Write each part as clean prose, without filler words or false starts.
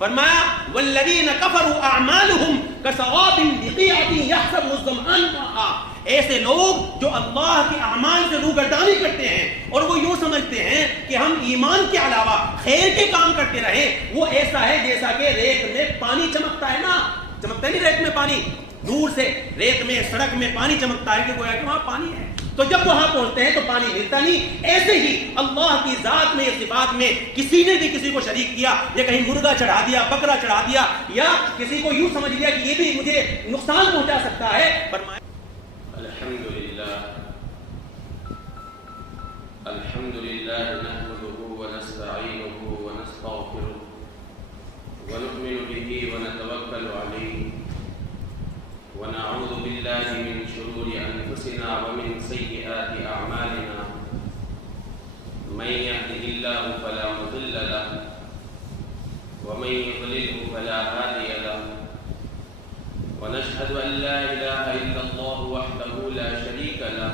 فرمایا والذین کفروا اعمالهم کسراب بقیعۃ یحسبہ الظمآن ماء، ایسے لوگ جو اللہ کے اعمال سے روگردانی کرتے ہیں اور وہ یوں سمجھتے ہیں کہ ہم ایمان کے علاوہ خیر کے کام کرتے رہیں، وہ ایسا ہے جیسا کہ ریت میں پانی چمکتا ہے نا، چمکتا نہیں ریت میں پانی، دور سے ریت میں سڑک میں پانی چمکتا ہے کہ گویا کہ وہاں پانی ہے، تو جب وہاں پہنچتے ہیں تو پانی ملتا نہیں۔ ایسے ہی اللہ کی ذات میں، صفات میں کسی نے بھی کسی کو شریک کیا، یا کہیں مرغا چڑھا دیا، بکرا چڑھا دیا، یا کسی کو یوں سمجھ لیا کہ یہ بھی مجھے نقصان پہنچا سکتا ہے، فرمایا الحمدللہ نحمده ونستعینه ونستغفره ونؤمن به ونتوکل علیہ ونعوذ باللہ من شرور انفسنا ومن سیئات اعمالنا من يهده الله فلا مضل له ومن يضلله فلا هادي له ونشهد ان لا اله الا الله وحده لا شريك له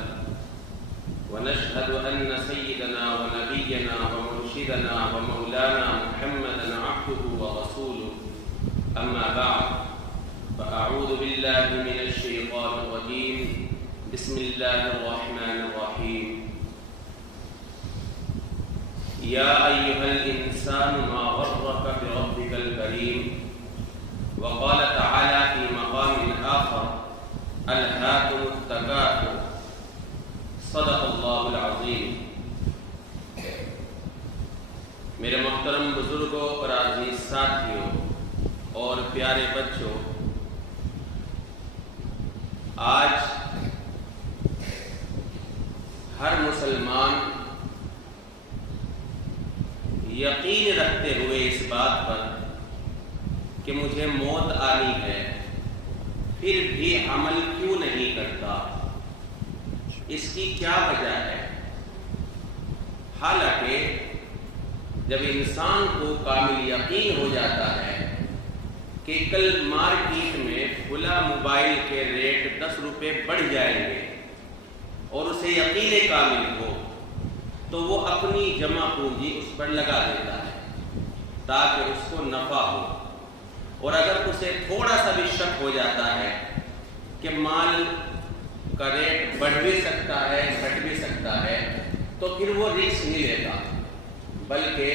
ونشهد ان سيدنا ونبينا ومرشدنا ومولانا محمدا عبده ورسوله اما بعد فأعوذ بالله من الشيطان الرجيم بسم الله الرحمن الرحيم يا أيها الإنسان ما غرك بربك الكريم وقال تعالى في مقام آخر ألهاكم التكاثر صدق الله العظيم۔ میرے محترم بزرگوں اور عزیز ساتھیوں اور پیارے بچوں، آج ہر مسلمان یقین رکھتے ہوئے اس بات پر کہ مجھے موت آنی ہے، پھر بھی عمل کیوں نہیں کرتا، اس کی کیا وجہ ہے؟ حالانکہ جب انسان کو کامل یقین ہو جاتا ہے کہ کل مارکیٹ میں فلاں موبائل کے ریٹ 10 روپے بڑھ جائیں گے اور اسے یقین کامل ہو، تو وہ اپنی جمع پونجی اس پر لگا دیتا ہے تاکہ اس کو نفع ہو، اور اگر اسے تھوڑا سا بھی شک ہو جاتا ہے کہ مال کا ریٹ بڑھ بھی سکتا ہے گھٹ بھی سکتا ہے، تو پھر وہ رسک نہیں لیتا بلکہ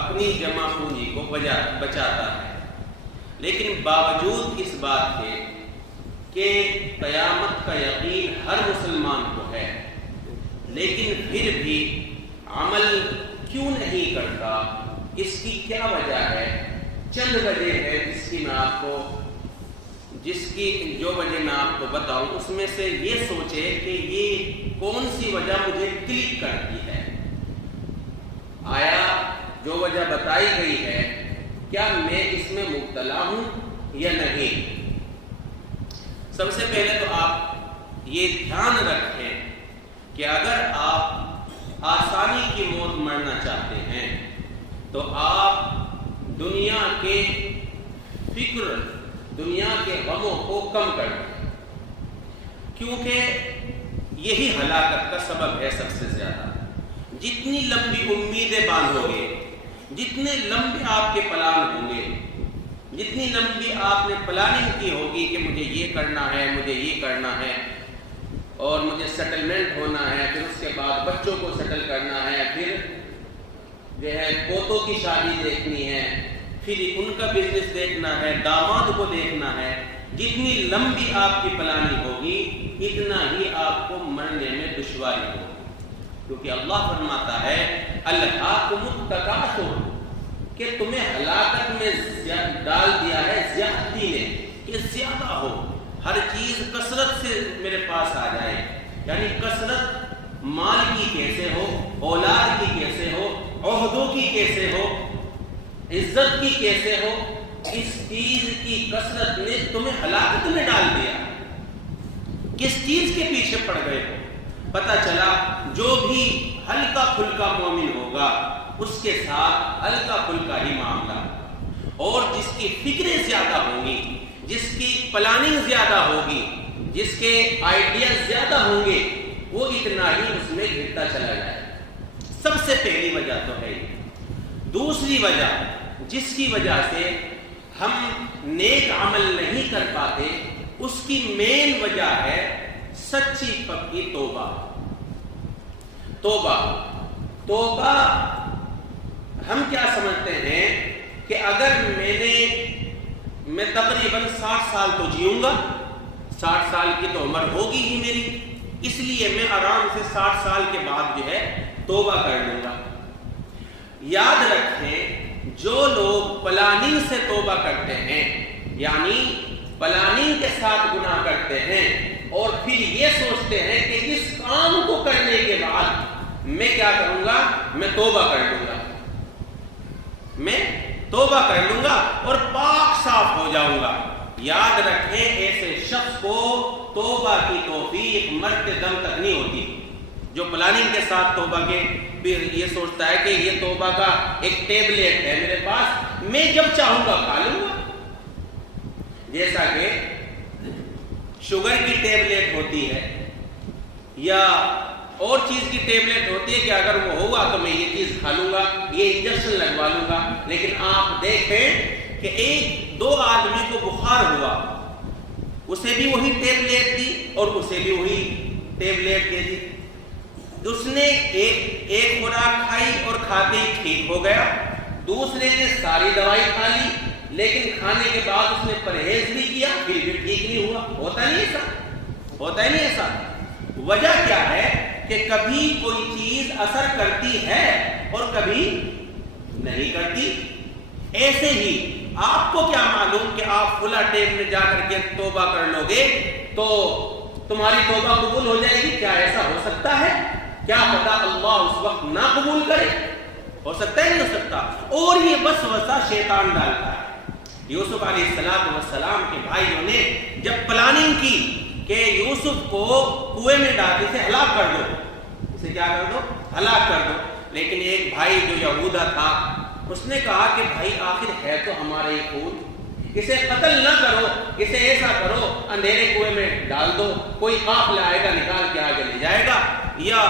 اپنی جمع پونجی کو بچاتا ہے۔ لیکن باوجود اس بات کے کہ قیامت کا یقین ہر مسلمان کو ہے، لیکن پھر بھی عمل کیوں نہیں کرتا، اس کی کیا وجہ ہے؟ چند وجہ ہے جس کی جو وجہ میں آپ کو بتاؤں، اس میں سے یہ سوچے کہ یہ کون سی وجہ مجھے کلک کرتی ہے، آیا جو وجہ بتائی گئی ہے کیا میں اس میں مبتلا ہوں یا نہیں؟ سب سے پہلے تو آپ یہ دھیان رکھیں کہ اگر آپ آسانی کی موت مرنا چاہتے ہیں تو آپ دنیا کے فکر، دنیا کے غموں کو کم کر دیں، کیونکہ یہی ہلاکت کا سبب ہے سب سے زیادہ۔ جتنی لمبی امیدیں باندھو گے، جتنے لمبے آپ کے پلان ہوں گے، جتنی لمبی آپ نے پلاننگ کی ہوگی کہ مجھے یہ کرنا ہے، مجھے یہ کرنا ہے، اور مجھے سیٹلمنٹ ہونا ہے، پھر اس کے بعد بچوں کو سیٹل کرنا ہے، پھر جو ہے پوتوں کی شادی دیکھنی ہے، پھر ان کا بزنس دیکھنا ہے، داماد کو دیکھنا ہے، جتنی لمبی آپ کی پلاننگ ہوگی اتنا ہی آپ کو مرنے میں دشواری ہوگی، کیونکہ اللہ فرماتا ہے الہاکم التکاثر، کہ تمہیں ہلاکت میں ڈال دیا ہے زیادتی نے، کہ زیادہ ہو، ہر چیز کثرت سے میرے پاس آ جائے، یعنی کثرت مال کی کیسے ہو، اولاد کی کیسے ہو، عہدوں کی کیسے ہو، عزت کی کیسے ہو، اس چیز کی کثرت نے تمہیں ہلاکت میں ڈال دیا۔ کس چیز کے پیچھے پڑ گئے ہو؟ پتہ چلا جو بھی ہلکا پھلکا مومن ہوگا اس کے ساتھ ہلکا پھلکا ہی معاملہ، اور جس کی فکریں زیادہ ہوں گی، جس کی پلاننگ زیادہ ہوگی، جس کے آئیڈیاز زیادہ ہوں گے، وہ اتنا ہی اس میں گرتا چلا جائے۔ سب سے پہلی وجہ تو ہے۔ دوسری وجہ جس کی وجہ سے ہم نیک عمل نہیں کر پاتے، اس کی مین وجہ ہے سچی پکی توبہ۔ توبہ ہم کیا سمجھتے ہیں کہ اگر میں تقریباً 60 سال تو جیوں گا، 60 سال کی تو عمر ہوگی ہی میری، اس لیے میں آرام سے 60 سال کے بعد جو ہے توبہ کر لوں گا۔ یاد رکھیں، جو لوگ پلاننگ سے توبہ کرتے ہیں، یعنی پلاننگ کے ساتھ گناہ کرتے ہیں اور پھر یہ سوچتے ہیں کہ اس کام کو کرنے کے بعد میں کیا کروں گا، میں توبہ کر لوں گا، میں توبہ کر لوں گا اور پاک صاف ہو جاؤں گا، یاد رکھیں ایسے شخص کو توبہ کی توفیق مرتے دم تک نہیں ہوتی۔ جو پلاننگ کے ساتھ توبہ کے پھر یہ سوچتا ہے کہ یہ توبہ کا ایک ٹیبلٹ ہے میرے پاس، میں جب چاہوں گا کھا لوں گا، جیسا کہ شوگر کی ٹیبلٹ ہوتی ہے یا اور چیز کی ٹیبلٹ ہوتی ہے کہ اگر وہ ہوگا تو میں یہ چیز کھا لوں گا، یہ انجیکشن لگوا لوں گا۔ لیکن آپ دیکھیں کہ 1-2 آدمی کو بخار ہوا، اسے بھی وہی ٹیبلٹ دی اور اسے بھی وہی ٹیبلٹ دے دی، اس نے ایک خوراک کھائی اور کھاتے ہی ٹھیک ہو گیا، دوسرے نے ساری دوائی کھا لی لیکن کھانے کے بعد اس نے پرہیز بھی کیا پھر بھی ٹھیک نہیں ہوا۔ ہوتا ہی نہیں ایسا۔ وجہ کیا ہے کہ کبھی کوئی چیز اثر کرتی ہے اور کبھی نہیں کرتی۔ ایسے ہی آپ کو کیا معلوم کہ آپ فلاں ٹائم میں جا کر کے توبہ کر لو گے تو تمہاری توبہ قبول ہو جائے گی؟ کیا ایسا ہو سکتا ہے؟ کیا پتا اللہ اس وقت نہ قبول کرے؟ ہو سکتا ہے نہیں ہو سکتا؟ اور یہ وسوسہ شیطان ڈالتا ہے۔ یوسف علیہ السلام کے بھائیوں نے جب پلاننگ کی کہ یوسف کو کنویں میں ڈال اسے ہلاک کر دو، اسے کیا کر دو؟ ہلاک کر دو، لیکن ایک بھائی جو یہودا تھا اس نے کہا کہ بھائی آخر ہے تو ہمارے ہی خون، اسے قتل نہ کرو، اسے ایسا کرو اندھیرے کنویں میں ڈال دو، کوئی قافلہ آئے گا نکال کے آگے لے جائے گا یا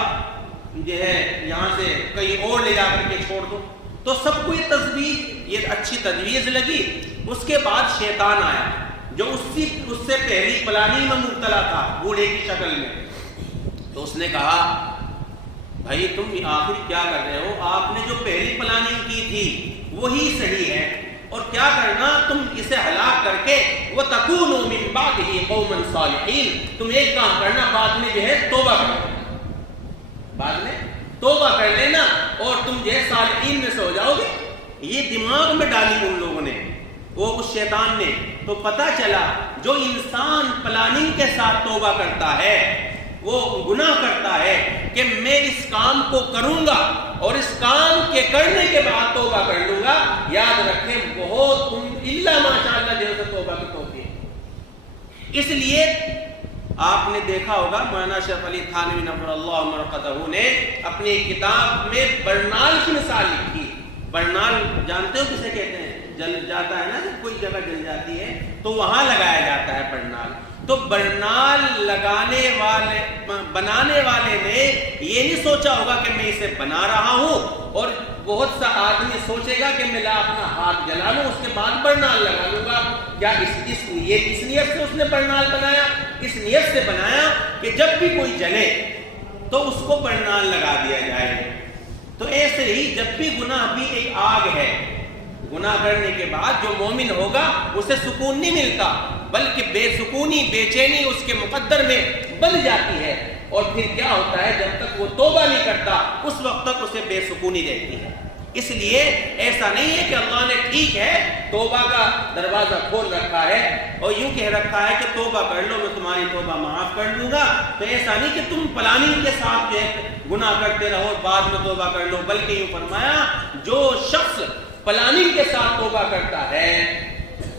جو ہے یہاں سے کہیں اور لے جا کر کے چھوڑ دو۔ تو سب کو یہ تجویز، یہ اچھی تجویز لگی۔ اس کے بعد شیطان آیا جو اس سے پہلی پلاننگ میں مبتلا تھا بوڑھے کی شکل میں، تو اس نے کہا بھائی تم آخر کیا کر رہے ہو؟ آپ نے جو پہلی پلاننگ کی تھی وہی صحیح ہے، اور کیا کرنا تم اسے ہلاک کر کے وَتَكُونُوا مِن بَعْدِهِ قَوْمًا صَالِحِينَ، تم ایک کام کرنا بعد میں جو ہے توبہ کر لینا، بعد میں توبہ کر لینا اور تم جو ہے صالحین میں سے ہو جاؤ گے۔ یہ دماغ میں ڈالی ان لوگوں نے، وہ اس شیطان نے۔ تو پتہ چلا جو انسان پلاننگ کے ساتھ توبہ کرتا ہے وہ گناہ کرتا ہے کہ میں اس کام کو کروں گا اور اس کام کے کرنے کے بعد توبہ کر لوں گا، یاد رکھیں بہت الا ماشاءاللہ جیسے توبہ کی ہوتی ہے۔ اس لیے آپ نے دیکھا ہوگا مولانا اشرف علی تھانوی نور اللہ مرقدہ نے اپنی کتاب میں برنال کی مثال لکھی۔ برنال جانتے ہو کسے کہتے ہیں؟ جل جاتا ہے نا، جب کوئی جگہ جل جاتی ہے تو وہاں لگایا جاتا ہے برنال۔ تو برنال بنانے والے نے یہ نہیں سوچا ہوگا کہ میں اسے بنا رہا ہوں، اور بہت سا آدمی سوچے گا کہ میں اپنا ہاتھ جلا لوں اس کے بعد برنال لگا لوں گا۔ کیا اس نیت سے اس نے برنال بنایا؟ اس نیت سے بنایا کہ جب بھی کوئی جلے تو اس کو برنال لگا دیا جائے۔ تو ایسے ہی جب بھی گناہ بھی ایک آگ ہے، گناہ کرنے کے بعد جو مومن ہوگا اسے سکون نہیں ملتا، بلکہ بے سکونی بے چینی اس کے مقدر میں بن جاتی ہے، اور پھر کیا ہوتا ہے جب تک وہ توبہ نہیں کرتا اس وقت تک اسے بے سکونی رہتی ہے۔ اس لیے ایسا نہیں ہے کہ اللہ نے ٹھیک ہے توبہ کا دروازہ کھول رکھا ہے اور یوں کہہ رکھا ہے کہ توبہ کر لو میں تمہاری توبہ معاف کر دوں گا، تو ایسا نہیں کہ تم پلاننگ کے ساتھ جو ہے گناہ کرتے رہو بعد میں توبہ کر لو، بلکہ یوں فرمایا جو شخص پلاننگ کے ساتھ توبہ کرتا ہے،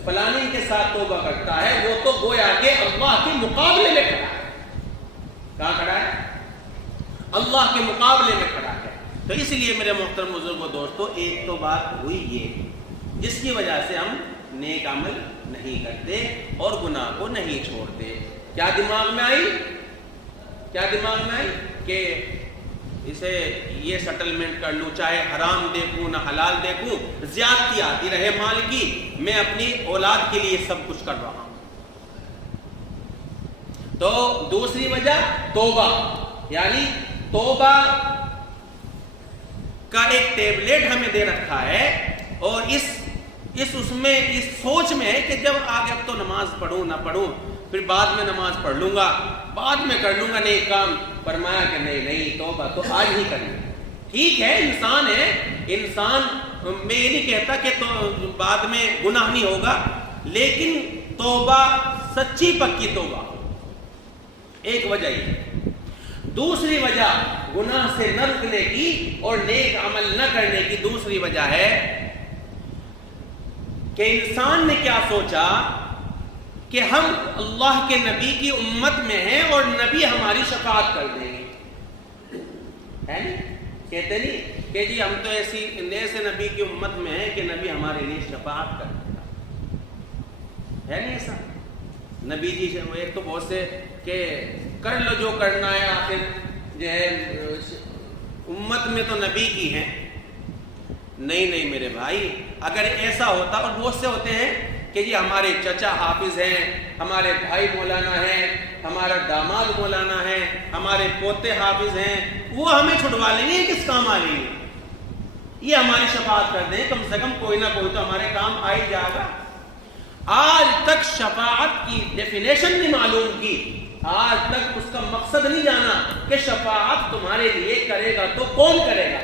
پلاننگ کے ساتھ توبہ کرتا ہے وہ تو گویا کہ اللہ کے مقابلے میں کھڑا ہے۔ کہاں کھڑا ہے؟ اللہ کے مقابلے میں کھڑا ہے۔ تو اس لیے میرے محترم بزرگوں دوستو، ایک تو بات ہوئی یہ جس کی وجہ سے ہم نیک عمل نہیں کرتے اور گناہ کو نہیں چھوڑتے۔ کیا دماغ میں آئی؟ کیا دماغ میں آئی کہ اسے یہ سیٹلمنٹ کر لوں، چاہے حرام دیکھوں نہ حلال دیکھوں، زیادتی آتی رہے مال کی، میں اپنی اولاد کے لیے سب کچھ کر رہا ہوں۔ تو دوسری وجہ توبہ، یعنی توبہ کا ایک ٹیبلٹ ہمیں دے رکھا ہے، اور اس سوچ میں ہے کہ جب آگے اب تو نماز پڑھوں نہ پڑھوں، پھر بعد میں نماز پڑھ لوں گا، بعد میں کر لوں گا نیک کام۔ فرمایا کہ نہیں، توبہ تو آج ہی کرنی ہے۔ ٹھیک ہے، انسان ہے، انسان، میں یہ نہیں کہتا کہ تو بعد میں گناہ نہیں ہوگا، لیکن توبہ سچی پکی توبہ، ایک وجہ یہ۔ دوسری وجہ گناہ سے نہ رکنے کی اور نیک عمل نہ کرنے کی دوسری وجہ ہے کہ انسان نے کیا سوچا کہ ہم اللہ کے نبی کی امت میں ہیں اور نبی ہماری شفاعت کر دیں گے، ہے نہیں؟ کہتے نہیں کہ جی ہم تو ایسے نبی کی امت میں ہیں کہ نبی ہمارے لیے شفاعت کر دے گا، ہے نہیں ایسا؟ نبی جی ایک تو بہت سے کہ کر لو جو کرنا ہے، آخر جو ہے امت میں تو نبی کی ہیں۔ نہیں میرے بھائی، اگر ایسا ہوتا، اور بہت سے ہوتے ہیں کہ جی ہمارے چچا حافظ ہیں، ہمارے بھائی مولانا ہیں، ہمارا داماد مولانا ہے، ہمارے پوتے حافظ ہیں، وہ ہمیں چھڑوا لیں گے، کس کام آ لیں گے؟ یہ ہماری شفاعت کر دیں، کم سے کم کوئی نہ کوئی تو ہمارے کام آ ہی جائے گا۔ آج تک شفاعت کی ڈیفینیشن نہیں معلوم کی، آج تک اس کا مقصد نہیں جانا کہ شفاعت تمہارے لیے کرے گا تو کون کرے گا؟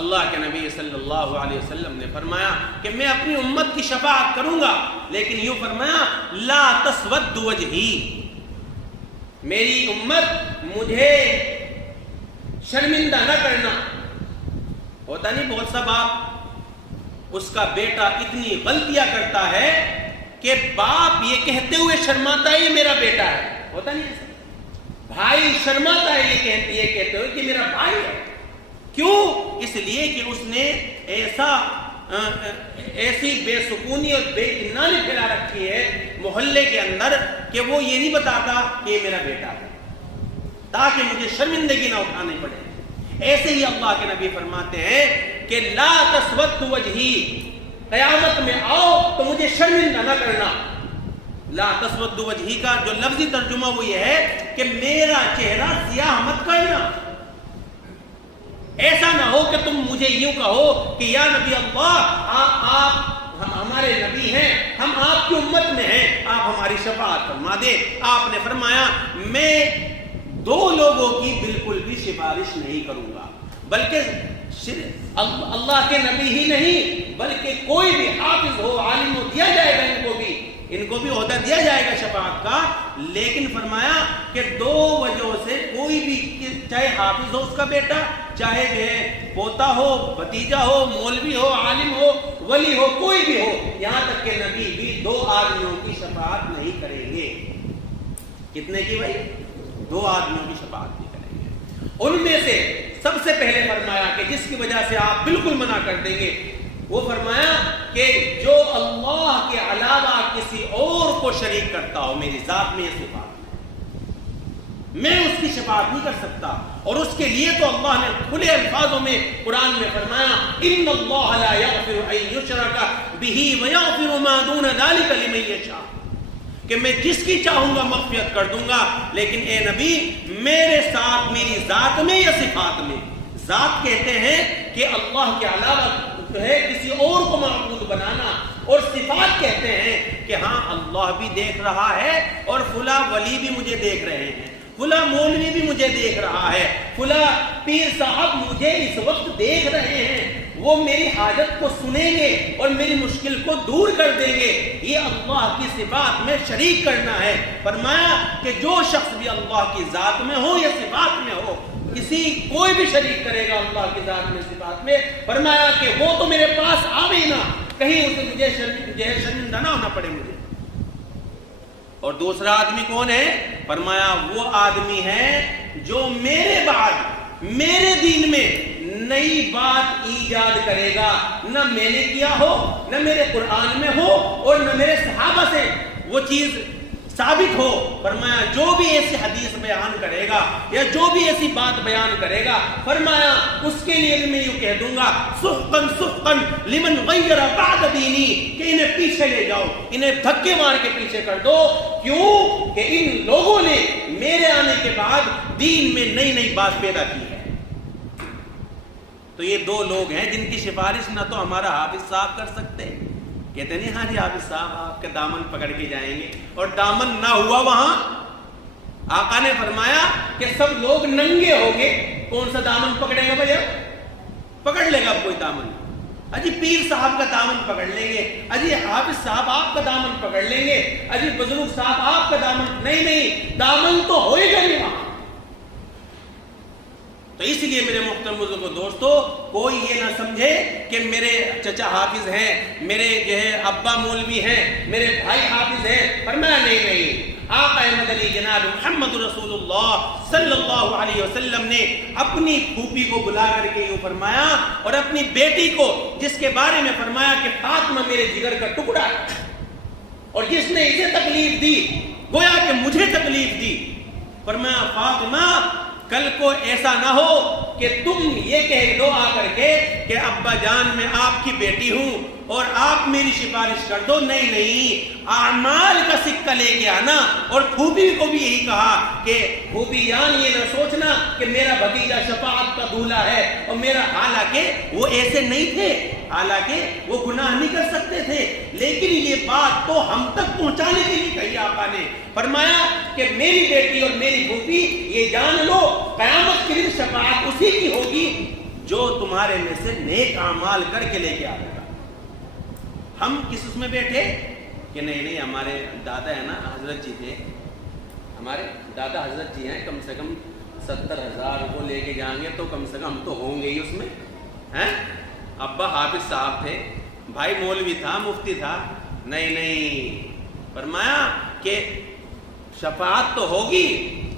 اللہ کے نبی صلی اللہ علیہ وسلم نے فرمایا کہ میں اپنی امت کی شفاعت کروں گا، لیکن یوں فرمایا لا تسود وجہی، میری امت مجھے شرمندہ نہ کرنا۔ ہوتا نہیں بہت سا باپ اس کا بیٹا اتنی غلطیاں کرتا ہے کہ باپ یہ کہتے ہوئے شرماتا ہے یہ میرا بیٹا ہے، ہوتا نہیں ایسا؟ بھائی شرماتا ہے یہ کہتے ہوئے کہ میرا بھائی ہے۔ کیوں؟ اس لیے کہ اس نے ایسی بے سکونی اور بے اطمینانی پھیلا رکھی ہے محلے کے اندر کہ وہ یہ نہیں بتاتا کہ یہ میرا بیٹا ہے، تاکہ مجھے شرمندگی نہ اٹھانی پڑے۔ ایسے ہی اللہ کے نبی فرماتے ہیں کہ لا تسود وجہی، قیامت میں آؤ تو مجھے شرمندہ نہ کرنا۔ لا تسود وجہی کا جو لفظی ترجمہ وہ یہ ہے کہ میرا چہرہ سیاہ مت کرنا۔ ایسا نہ ہو کہ تم مجھے یوں کہو کہ یا نبی اللہ، آپ ہمارے نبی ہیں، ہم آپ کی امت میں ہیں، آپ ہماری شفاعت فرما دیں۔ آپ نے فرمایا میں دو لوگوں کی بالکل بھی سفارش نہیں کروں گا، بلکہ اللہ کے نبی ہی نہیں بلکہ کوئی بھی حافظ ہو، عالم ہو، دیا جائے گا ان کو بھی عہدہ دیا جائے گا شفاعت کا، لیکن فرمایا کہ دو وجہوں سے کوئی بھی، چاہے حافظ ہو اس کا بیٹا، چاہے جو ہے پوتا ہو، بھتیجا ہو، مولوی ہو، عالم ہو، ولی ہو، کوئی بھی ہو، یہاں تک کہ نبی بھی دو آدمیوں کی شفاعت نہیں کریں گے۔ کتنے کی بھائی؟ دو آدمیوں کی شفاعت نہیں کریں گے۔ ان میں سے سب سے پہلے فرمایا کہ جس کی وجہ سے آپ بالکل منع کر دیں گے، وہ فرمایا کہ جو اللہ کے علاوہ کسی اور کو شریک کرتا ہو میری ذات میں، یہ صفات میں اس کی شفاعت نہیں کر سکتا۔ اور اس کے لیے تو اللہ نے کھلے الفاظوں میں قرآن میں فرمایا ان اللہ لا یغفر ان یشرک بہ ویغفر ما دون ذلک لمن یشاء، کہ میں جس کی چاہوں گا مغفرت کر دوں گا، لیکن اے نبی میرے ساتھ میری ذات میں یا صفات میں، ذات کہتے ہیں کہ اللہ کے علاوہ جو ہے کسی اور کو معبود بنانا، اور صفات کہتے ہیں کہ ہاں اللہ بھی دیکھ رہا ہے اور فلاں ولی بھی مجھے دیکھ رہے ہیں، فلاں مولوی بھی مجھے دیکھ رہا ہے، فلاں پیر صاحب مجھے اس وقت دیکھ رہے ہیں، وہ میری حاجت کو سنیں گے اور میری مشکل کو دور کر دیں گے۔ یہ اللہ کی صفات میں شریک کرنا ہے۔ فرمایا کہ جو شخص بھی اللہ کی ذات میں ہو یا صفات میں ہو، کوئی بھی شریک کرے گا اللہ کی ذات میں صفات میں، فرمایا کہ وہ تو میرے پاس آوے نہ، کہیں اسے مجھے شرمندہ نہ ہونا پڑے مجھے۔ اور دوسرا آدمی کون ہے؟ فرمایا وہ آدمی ہے جو میرے بعد میرے دین میں نئی بات ایجاد کرے گا، نہ میں نے کیا ہو، نہ میرے قرآن میں ہو، اور نہ میرے صحابہ سے وہ چیز ثابت ہو، فرمایا جو بھی ایسی حدیث بیان کرے گا یا جو بھی ایسی بات بیان کرے گا، فرمایا اس کے لیے میں یوں کہہ دوں گا سحقاً سحقاً لمن غیر بعد دینی، کہ انہیں پیچھے لے جاؤ، انہیں دھکے مار کے پیچھے کر دو. کیوں کہ ان لوگوں نے میرے آنے کے بعد دین میں نئی نئی بات پیدا کی ہے. تو یہ دو لوگ ہیں جن کی سفارش نہ تو ہمارا حافظ صاحب کر سکتے. کہتے نہیں ہاں جی حافظ صاحب آپ کے دامن پکڑ کے جائیں گے، اور دامن نہ ہوا وہاں. آقا نے فرمایا کہ سب لوگ ننگے ہوں گے، کون سا دامن پکڑے گا بھیا؟ پکڑ لے گا کوئی دامن. اجی پیر صاحب کا دامن پکڑ لیں گے، اجی حافظ صاحب آپ کا دامن پکڑ لیں گے، اجی بزرگ صاحب آپ کا دامن، نہیں دامن تو ہوئے گا نہیں وہاں. تو اس لیے میرے محترم بزرگوں دوستو، کوئی یہ نہ سمجھے کہ میرے چچا حافظ ہیں، میرے جو ہے ابا مولوی ہیں، میرے بھائی حافظ ہیں. فرمایا نہیں، آقا احمد علی جناب محمد رسول اللہ صلی اللہ علیہ وسلم نے اپنی پھوپھی کو بلا کر کے یوں فرمایا، اور اپنی بیٹی کو جس کے بارے میں فرمایا کہ فاطمہ میرے جگر کا ٹکڑا ہے، اور جس نے اسے تکلیف دی گویا کہ مجھے تکلیف دی، فرمایا فاطمہ کل کو ایسا نہ ہو کہ تم یہ کہہ دو آ کر کے کہ ابا جان میں آپ کی بیٹی ہوں اور آپ میری سفارش کر دو. نہیں، اعمال کا سکہ لے کے آنا. اور پھوپھی کو بھی یہی کہا کہ پھوپھی جان یہ نہ سوچنا کہ میرا بھتیجا شفاعت کا دولہا ہے اور میرا، حالانکہ وہ ایسے نہیں تھے، حالانکہ وہ گناہ نہیں کر سکتے تھے، لیکن یہ بات تو ہم تک پہنچانے کے لیے کہی آقا نے. فرمایا کہ میری بیٹی اور میری پھوپھی یہ جان لو قیامت کے دن شفاعت اسی کی ہوگی جو تمہارے میں سے نیک اعمال کر کے لے کے آئے گا. ہم کس اس میں بیٹھے کہ نہیں ہمارے دادا ہے نا حضرت جی تھے، ہمارے دادا حضرت جی ہیں، کم سے کم 70,000 کو لے کے جائیں گے تو کم سے کم تو ہوں گے ہی اس میں ہیں. ابا حافظ صاحب تھے، بھائی مولوی تھا، مفتی تھا. نہیں، فرمایا کہ شفاعت تو ہوگی،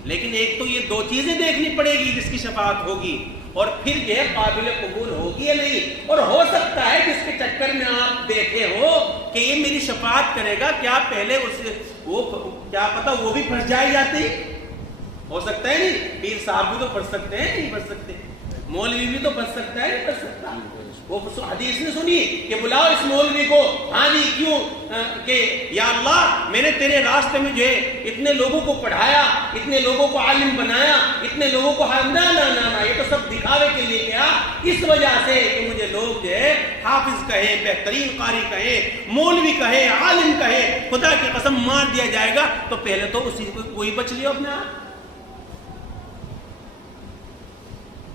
لیکن ایک تو یہ دو چیزیں دیکھنی پڑے گی جس کی شفاعت ہوگی، اور پھر یہ قابل قبول ہوگی یا نہیں. اور ہو سکتا ہے جس کے چکر میں آپ دیکھے ہو کہ یہ میری شفاعت کرے گا، کیا پہلے وہ کیا پتا وہ بھی پھنس جائے جاتی، ہو سکتا ہے نہیں. پیر صاحب بھی تو پھنس سکتے ہیں، نہیں پھنس سکتے. مولوی بھی تو پھنس سکتا ہے، نہیں پھنس سکتا. وہ حدیث نے سنی کہ بلاؤ اس مولوی کو. ہاں جی کیوں؟ کہ یا اللہ میں نے تیرے راستے میں جو ہے اتنے لوگوں کو پڑھایا، اتنے لوگوں کو عالم بنایا، اتنے لوگوں کو نہ یہ تو سب دکھاوے کے لیے کیا، اس وجہ سے کہ مجھے لوگ جو ہے حافظ کہے، بہترین قاری کہے، مولوی کہے، عالم کہے. خدا کی قسم مار دیا جائے گا تو پہلے تو اسی کو کوئی بچ لیا اپنے آپ.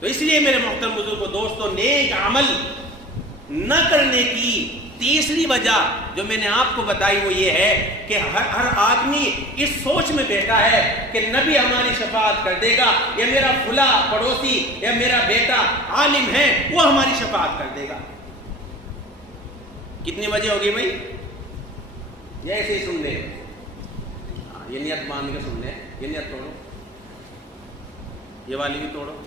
تو اس لیے میرے محترم بزرگوں دوستوں، نیک عمل نہ کرنے کی تیسری وجہ جو میں نے آپ کو بتائی وہ یہ ہے کہ ہر آدمی اس سوچ میں بیٹھا ہے کہ نبی ہماری شفاعت کر دے گا، یا میرا فلاں پڑوسی یا میرا بیٹا عالم ہے وہ ہماری شفاعت کر دے گا. کتنی وجہ ہوگی بھائی؟ یہ ایسے ہی سن لے، یہ نیت مان کے سن لے، یہ نیت توڑو، یہ والی بھی توڑو.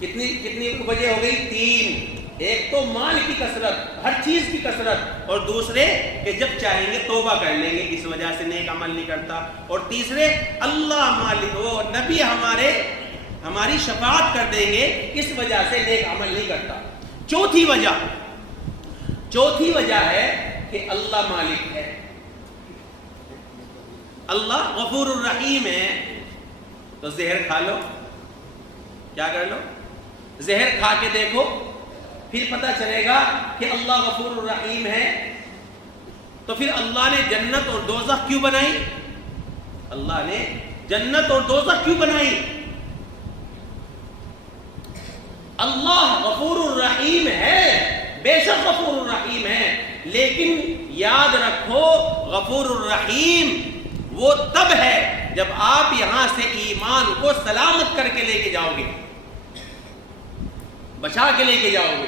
کتنی وجہ ہو گئی؟ 3. ایک تو مال کی کثرت، ہر چیز کی کثرت، اور دوسرے کہ جب چاہیں گے توبہ کر لیں گے، اس وجہ سے نیک عمل نہیں کرتا، اور تیسرے اللہ مالک ہو، نبی ہماری شفاعت کر دیں گے، اس وجہ سے نیک عمل نہیں کرتا. چوتھی وجہ ہے کہ اللہ مالک ہے، اللہ غفور الرحیم ہے. تو زہر کھا لو، کیا کر لو؟ زہر کھا کے دیکھو، پھر پتہ چلے گا کہ اللہ غفور الرحیم ہے. تو پھر اللہ نے جنت اور دوزخ کیوں بنائی؟ اللہ نے جنت اور دوزخ کیوں بنائی؟ اللہ غفور الرحیم ہے، بے شک غفور الرحیم ہے، لیکن یاد رکھو غفور الرحیم وہ تب ہے جب آپ یہاں سے ایمان کو سلامت کر کے لے کے جاؤ گے، بچا کے لے کے جاؤ گے.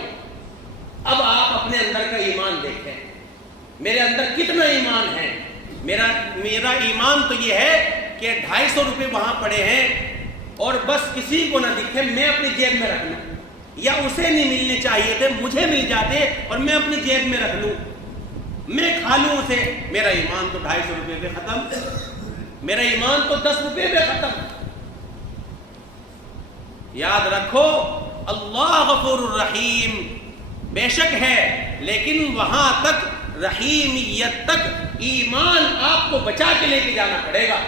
اب آپ اپنے اندر کا ایمان دیکھیں، میرے اندر کتنا ایمان ہے. میرا ایمان تو یہ ہے کہ 250 روپے وہاں پڑے ہیں اور بس کسی کو نہ دکھے، میں اپنی جیب میں رکھ لوں، یا اسے نہیں ملنے چاہیے تھے مجھے مل جاتے اور میں اپنی جیب میں رکھ لوں. میں کھا لوں اسے، میرا ایمان تو 250 روپے پہ ختم، میرا ایمان تو 10 روپے پہ ختم۔ یاد رکھو اللہ غفور الرحیم بے شک ہے، لیکن وہاں تک رحیمیت تک ایمان آپ کو بچا کے لے کے جانا پڑے گا۔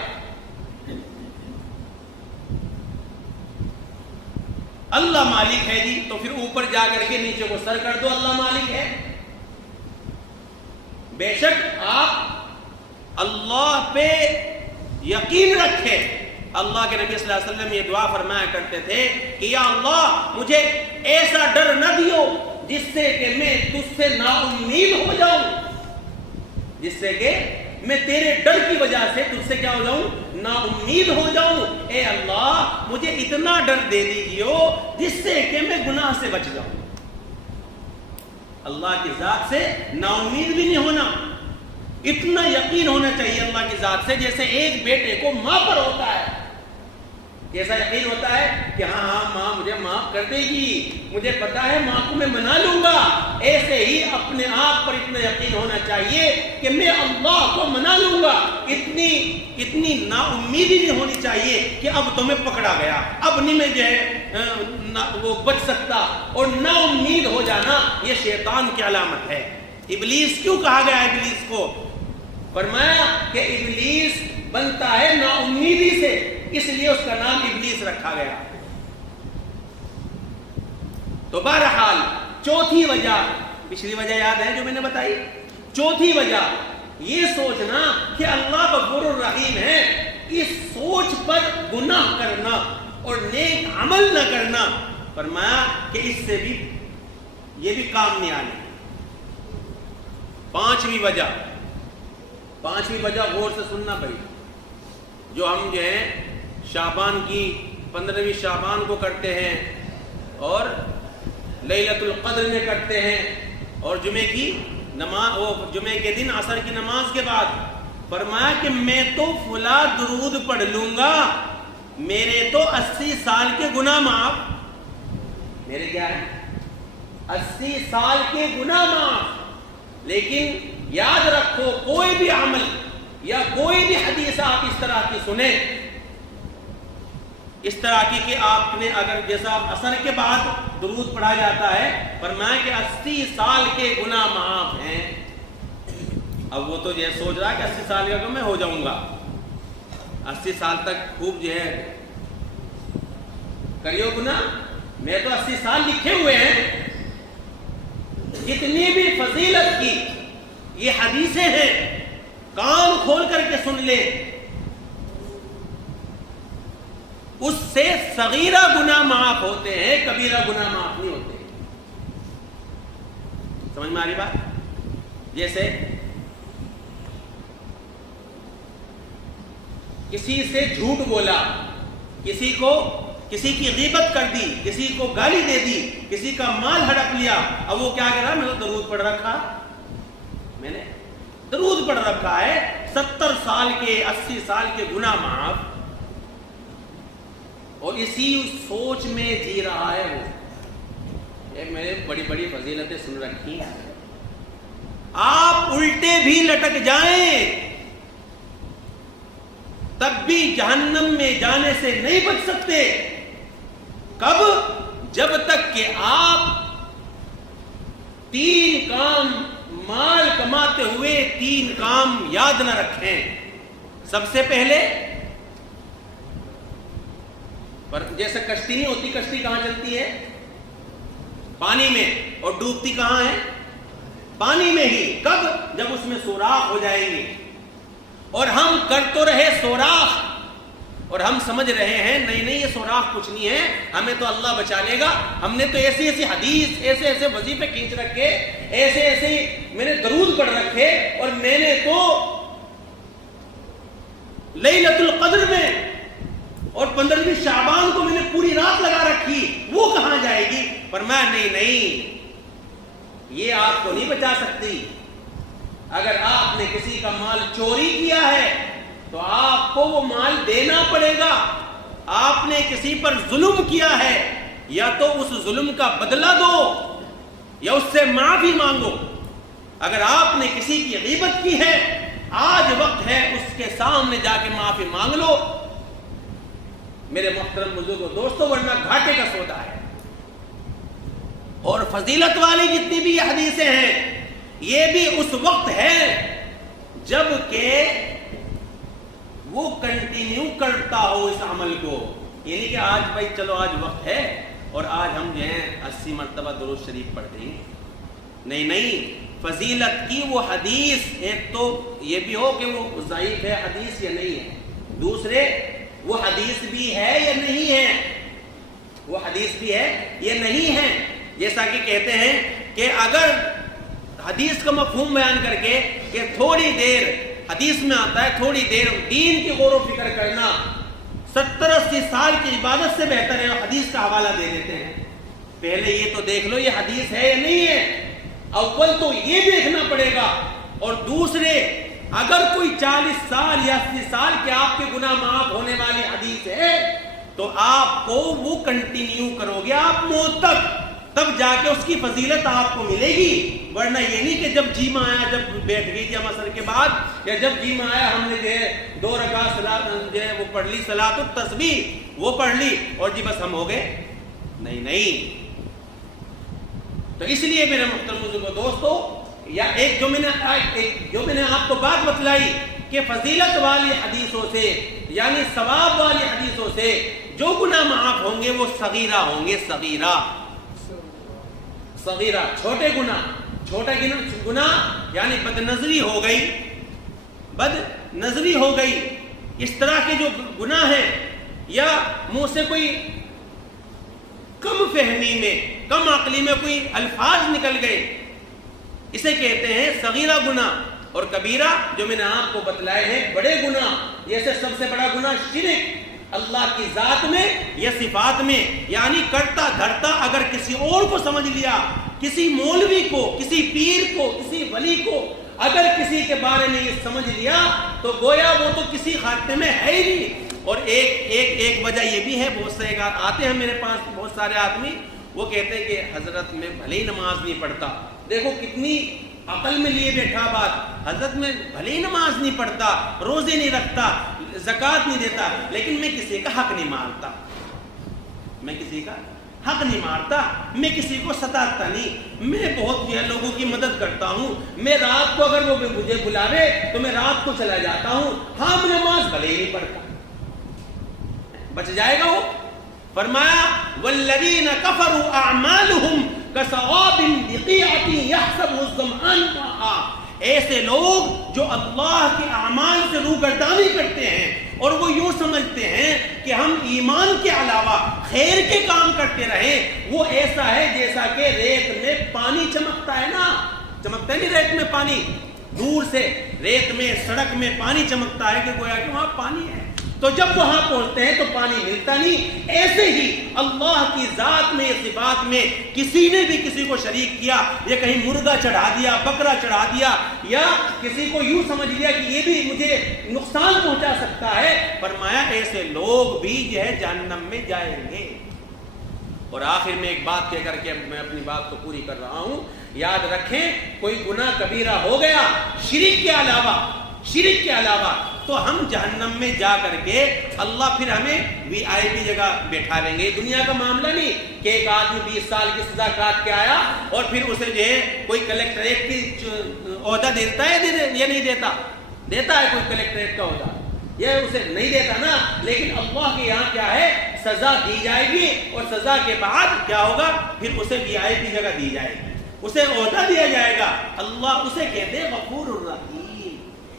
اللہ مالک ہے جی، تو پھر اوپر جا کر کے نیچے کو سر کر دو، اللہ مالک ہے۔ بے شک آپ اللہ پہ یقین رکھے۔ اللہ کے نبی صلی اللہ علیہ وسلم یہ دعا فرمایا کرتے تھے کہ یا اللہ مجھے ایسا ڈر نہ دیو جس سے کہ میں تجھ سے نا امید ہو جاؤں، جس سے کہ میں تیرے ڈر کی وجہ سے تجھ سے کیا ہو جاؤں، نا امید ہو جاؤں۔ اے اللہ مجھے اتنا ڈر دے دیجیو جس سے کہ میں گناہ سے بچ جاؤں۔ اللہ کی ذات سے نا امید بھی نہیں ہونا، اتنا یقین ہونا چاہیے اللہ کی ذات سے جیسے ایک بیٹے کو ماں پر ہوتا ہے، کیسا یقین ہوتا ہے کہ ہاں ہاں ماں مجھے معاف کر دے گی، مجھے پتا ہے ماں کو میں منا لوں گا، ایسے ہی اپنے آپ پر اتنا یقین ہونا چاہیے کہ میں اللہ کو منا لوں گا۔ اتنی نا امیدی نہیں ہونی چاہیے کہ اب تو میں پکڑا گیا، اب نہیں میں جو ہے وہ بچ سکتا، اور نا امید ہو جانا یہ شیطان کی علامت ہے۔ ابلیس کیوں کہا گیا ابلیس کو؟ فرمایا کہ ابلیس بنتا ہے نا امیدی سے، اس لیے اس کا نام ابلیس رکھا گیا۔ تو بہرحال چوتھی وجہ، پچھلی وجہ یاد ہے جو میں نے بتائی، چوتھی وجہ یہ سوچنا کہ اللہ غفور الرحیم ہے، اس سوچ پر گناہ کرنا اور نیک عمل نہ کرنا، فرمایا کہ اس سے بھی یہ بھی کام نہیں آنے۔ پانچویں وجہ غور سے سننا بھائی، جو ہم جو ہے شعبان کی 15ویں شعبان کو کرتے ہیں اور لیلۃ القدر میں کرتے ہیں، اور جمعے کی نماز، وہ جمعے کے دن عصر کی نماز کے بعد فرمایا کہ میں تو فلاں درود پڑھ لوں گا، میرے تو 80 سال کے گناہ معاف، میرے کیا ہے 80 سال کے گناہ معاف۔ لیکن یاد رکھو کوئی بھی عمل یا کوئی بھی حدیث آپ اس طرح کی سنیں، اس طرح کی کہ آپ نے اگر جیسا عصر کے بعد درود پڑھا جاتا ہے، فرمایا کہ 80 سال کے گناہ معاف ہیں۔ اب وہ تو یہ سوچ رہا ہے کہ 80 سال کا میں ہو جاؤں گا، 80 سال تک خوب جو ہے کریو گناہ، میں تو 80 سال لکھے ہوئے ہیں۔ جتنی بھی فضیلت کی یہ حدیثیں ہیں، کان کھول کر کے سن لے، اس سے صغیرہ گناہ معاف ہوتے ہیں، کبیرہ گناہ معاف نہیں ہوتے۔ سمجھ میں آ رہی بات؟ جیسے کسی سے جھوٹ بولا، کسی کی غیبت کر دی، کسی کو گالی دے دی، کسی کا مال ہڑپ لیا، اب وہ کیا کہہ رہا ہے، میں تو درود پڑھ رکھا، میں نے درود پڑھ رکھا ہے، 70 سال کے 80 سال کے گناہ معاف، اور اسی سوچ میں جی رہا ہے وہ۔ میں نے بڑی بڑی فضیلتیں سن رکھی ہیں، آپ الٹے بھی لٹک جائیں تب بھی جہنم میں جانے سے نہیں بچ سکتے۔ کب؟ جب تک کہ آپ 3 کام مال کماتے ہوئے 3 کام یاد نہ رکھیں۔ سب سے پہلے جیسے کشتی نہیں ہوتی، کشتی کہاں چلتی ہے؟ پانی میں، اور ڈوبتی کہاں ہے؟ پانی میں ہی۔ کب؟ جب اس میں سوراخ ہو جائیں گے، اور ہم کر تو رہے سوراخ، اور ہم سمجھ رہے ہیں نہیں یہ سوراخ کچھ نہیں ہے، ہمیں تو اللہ بچا لے گا، ہم نے تو ایسی حدیث، ایسے وظیفے کھینچ رکھے، ایسے میں نے درود پڑھ رکھے، اور میں نے تو لیلۃ القدر میں اور 15ویں شعبان کو میں نے پوری رات لگا رکھی، وہ کہاں جائے گی؟ فرمایا نہیں، یہ آپ کو نہیں بچا سکتی۔ اگر آپ نے کسی کا مال چوری کیا ہے تو آپ کو وہ مال دینا پڑے گا۔ آپ نے کسی پر ظلم کیا ہے، یا تو اس ظلم کا بدلہ دو یا اس سے معافی مانگو۔ اگر آپ نے کسی کی غیبت کی ہے، آج وقت ہے اس کے سامنے جا کے معافی مانگ لو میرے محترم بزرگوں دوستوں، ورنہ گھاٹے کا سودا ہے۔ اور فضیلت والی جتنی بھی یہ حدیثیں ہیں، یہ بھی اس وقت ہے جب کہ وہ کنٹینیو کرتا ہو اس عمل کو، یعنی کہ آج بھائی چلو آج وقت ہے اور آج ہم جو ہیں 80 مرتبہ درود شریف پڑھتے ہیں، نہیں، فضیلت کی وہ حدیث، ایک تو یہ بھی ہو کہ وہ ضعیف ہے حدیث یا نہیں ہے، دوسرے وہ حدیث بھی ہے یا نہیں ہے، وہ حدیث بھی ہے یا نہیں ہے۔ جیسا کہ کہتے ہیں کہ اگر حدیث کا مفہوم بیان کر کے کہ تھوڑی دیر، حدیث میں آتا ہے تھوڑی دیر دین کی غور و فکر کرنا 70-80 سال کی عبادت سے بہتر ہے، اور حدیث کا حوالہ دے دیتے ہیں۔ پہلے یہ تو دیکھ لو یہ حدیث ہے یا نہیں ہے، اول تو یہ دیکھنا پڑے گا، اور دوسرے اگر کوئی 40 سال یا 80 سال کے آپ کے گناہ معاف ہونے والی حدیث ہے تو آپ کو وہ کنٹینیو کرو گے آپ موت تک، تب جا کے اس کی فضیلت آپ کو ملے گی، ورنہ یہ نہیں کہ جب جی میں آیا، جب بیٹھ گئی جب عصر کے بعد، یا جب جی میں آیا ہم نے جو ہے 2 رکعت صلاۃ جو ہے وہ پڑھ لی، صلاۃ التسبیح وہ پڑھ لی اور جی بس ہم ہو گئے، نہیں۔ تو اس لیے میرے محترم بزرگوں دوستو، یا ایک جو میں نے آپ کو بات بتلائی کہ فضیلت والی حدیثوں سے یعنی ثواب والی حدیثوں سے جو گناہ معاف ہوں گے وہ صغیرہ ہوں گے، صغیرہ چھوٹے گناہ، چھوٹا گناہ یعنی بدنظری ہو گئی، اس طرح کے جو گناہ ہیں، یا منہ سے کوئی کم فہمی میں، کم عقلی میں کوئی الفاظ نکل گئے، اسے کہتے ہیں صغیرہ گناہ۔ اور کبیرہ جو میں نے آپ کو بتلائے ہیں بڑے گناہ، جیسے سب سے بڑا گناہ شرک اللہ کی ذات میں یا صفات میں، یعنی کرتا دھرتا اگر کسی اور کو سمجھ لیا، کسی مولوی کو، کسی پیر کو، کسی ولی کو اگر کسی کے بارے میں یہ سمجھ لیا تو گویا وہ تو کسی خاتے میں ہے ہی نہیں۔ اور ایک وجہ یہ بھی ہے، بہت سے آتے ہیں میرے پاس بہت سارے آدمی، وہ کہتے ہیں کہ حضرت میں بھلے ہی نماز نہیں پڑھتا، دیکھو کتنی عقل میں لیے بیٹھا بات، حضرت میں بھلے ہی نماز نہیں پڑھتا، روزے نہیں رکھتا، زکوٰۃ نہیں دیتا، لیکن میں کسی کا حق نہیں مارتا، میں کسی کا حق نہیں مارتا، میں کسی کو ستاتا نہیں، میں بہت جو ہے لوگوں کی مدد کرتا ہوں، میں رات کو اگر وہ مجھے بلاوے تو میں رات کو چلا جاتا ہوں، ہاں میں نماز بھلے ہی نہیں پڑھتا، بچ جائے گا وہ؟ فرمایا والذین کفروا اعمالهم کسراب بقیعۃ یحسبہ الظمآن ماء، ایسے لوگ جو اللہ کے اعمال سے روگردانی کرتے ہیں اور وہ یوں سمجھتے ہیں کہ ہم ایمان کے علاوہ خیر کے کام کرتے رہیں، وہ ایسا ہے جیسا کہ ریت میں پانی چمکتا ہے نا، چمکتا ہے نہیں ریت میں پانی، دور سے ریت میں سڑک میں پانی چمکتا ہے کہ گویا کہ وہاں پانی ہے، تو جب وہاں پہنچتے ہیں تو پانی ملتا نہیں۔ ایسے ہی اللہ کی ذات میں، صفات میں کسی نے بھی کسی کو شریک کیا، یا کہیں مرغا چڑھا دیا، بکرا چڑھا دیا، یا کسی کو یوں سمجھ لیا کہ یہ بھی مجھے نقصان پہنچا سکتا ہے، فرمایا ایسے لوگ بھی جو ہے جہنم میں جائیں گے۔ اور آخر میں ایک بات کہہ کر کے میں اپنی بات کو پوری کر رہا ہوں، یاد رکھیں کوئی گناہ کبیرہ ہو گیا شرک کے علاوہ تو ہم جہنم میں جا کر کے اللہ پھر ہمیں وی آئی پی جگہ بیٹھا لیں گے۔ دنیا کا معاملہ نہیں کہ ایک آدمی 20 سال کی سزا کاٹ کے آیا اور پھر اسے جو ہے کوئی کلیکٹریٹ کی عہدہ دیتا ہے یا نہیں دیتا، دیتا ہے کوئی کلیکٹریٹ کا عہدہ، یہ اسے نہیں دیتا نا، لیکن اللہ کے یہاں کیا ہے، سزا دی جائے گی، اور سزا کے بعد کیا ہوگا، پھر اسے وی آئی پی جگہ دی جائے گی، اسے عہدہ دیا جائے گا۔ اللہ اسے کہتے ہیں غفور الرحیم،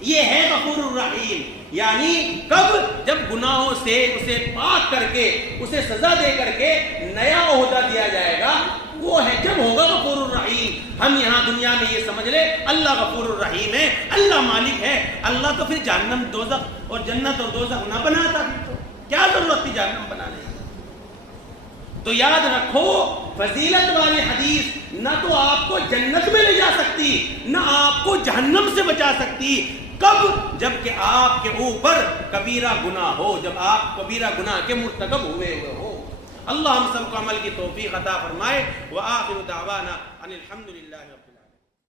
یہ ہے غفور الرحیم، یعنی کب، جب گناہوں سے اسے پاک کر کے اسے سزا دے کر کے نیا عہدہ دیا جائے گا، وہ ہے جب ہوگا غفور الرحیم۔ ہم یہاں دنیا میں یہ سمجھ لیں اللہ غفور الرحیم ہے، اللہ مالک ہے، اللہ تو پھر جہنم دوزخ اور جنت اور دوزخ نہ بناتا، تو کیا ضرورت تھی جہنم بنانے کی؟ تو یاد رکھو فضیلت والی حدیث نہ تو آپ کو جنت میں لے جا سکتی، نہ آپ کو جہنم سے بچا سکتی۔ کب؟ جب کہ آپ کے اوپر کبیرہ گناہ ہو، جب آپ کبیرہ گناہ کے مرتکب ہوئے ہو۔ اللہ ہم سب کو عمل کی توفیق عطا فرمائے۔ وآخر دعوانا ان الحمد للہ رب